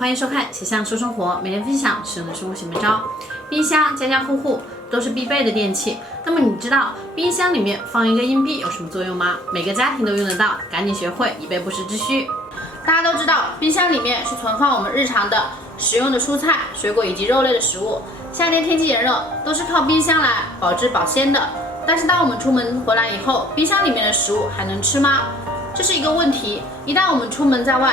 欢迎收看写象说生活，每天分享实用的生活小妙招。冰箱家家户户都是必备的电器，那么你知道冰箱里面放一个硬币有什么作用吗？每个家庭都用得到，赶紧学会，以备不时之需。大家都知道，冰箱里面是存放我们日常的食用的蔬菜、水果以及肉类的食物。夏天天气炎热，都是靠冰箱来保质保鲜的。但是当我们出门回来以后，冰箱里面的食物还能吃吗？这是一个问题。一旦我们出门在外，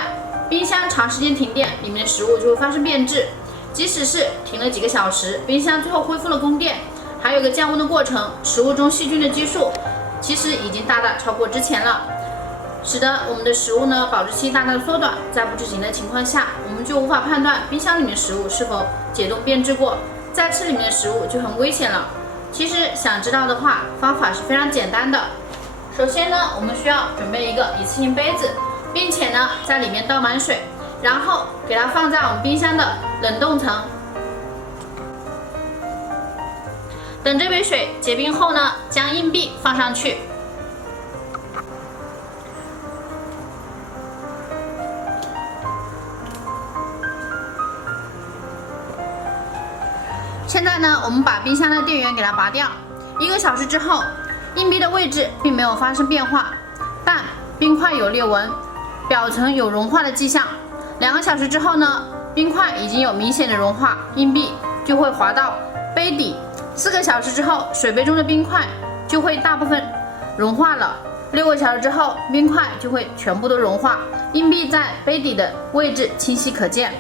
冰箱长时间停电，里面的食物就会发生变质。即使是停了几个小时，冰箱最后恢复了供电，还有个降温的过程，食物中细菌的基数其实已经大大超过之前了，使得我们的食物呢保质期大大的缩短。在不知情的情况下，我们就无法判断冰箱里面的食物是否解冻变质过，再吃里面的食物就很危险了。其实想知道的话，方法是非常简单的。首先呢，我们需要准备一个一次性杯子，并且呢在里面倒满水，然后给它放在我们冰箱的冷冻层。等这杯水结冰后呢，将硬币放上去。现在呢，我们把冰箱的电源给它拔掉。1个小时之后，硬币的位置并没有发生变化，但冰块有裂纹，表层有融化的迹象。2个小时之后呢，冰块已经有明显的融化，硬币就会滑到杯底。4个小时之后，水杯中的冰块就会大部分融化了。6个小时之后，冰块就会全部都融化，硬币在杯底的位置清晰可见。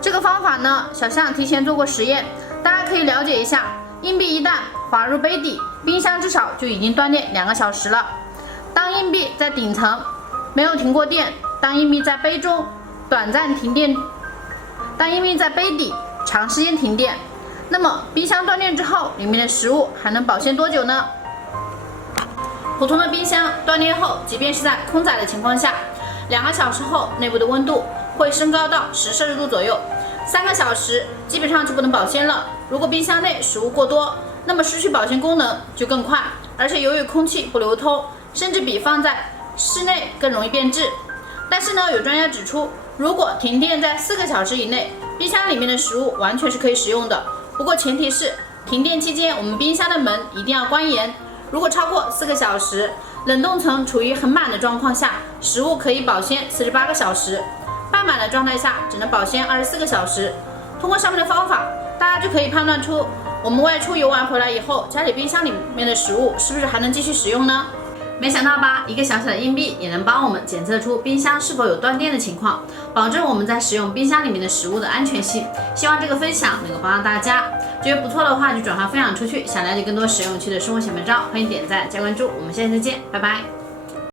这个方法呢，小象提前做过实验，大家可以了解一下。硬币一旦滑入杯底，冰箱至少就已经断电2个小时了。当硬币在顶层没有停过电，当硬币在杯中短暂停电，当硬币在杯底长时间停电，那么冰箱断电之后，里面的食物还能保鲜多久呢？普通的冰箱断电后，即便是在空载的情况下，2个小时后内部的温度会升高到10摄氏度左右，3个小时基本上就不能保鲜了。如果冰箱内食物过多，那么失去保鲜功能就更快，而且由于空气不流通，甚至比放在室内更容易变质。但是呢，有专家指出，如果停电在4个小时以内，冰箱里面的食物完全是可以食用的。不过前提是停电期间我们冰箱的门一定要关严。如果超过4个小时，冷冻层处于很满的状况下，食物可以保鲜48个小时，半满的状态下只能保鲜24个小时。通过上面的方法，大家就可以判断出我们外出游玩回来以后，家里冰箱里面的食物是不是还能继续使用呢？没想到吧，一个小小的硬币也能帮我们检测出冰箱是否有断电的情况，保证我们在使用冰箱里面的食物的安全性。希望这个分享能够帮到大家，觉得不错的话就转发分享出去。想了解更多实用有趣的生活小妙招，欢迎点赞加关注，我们下期再见，拜拜。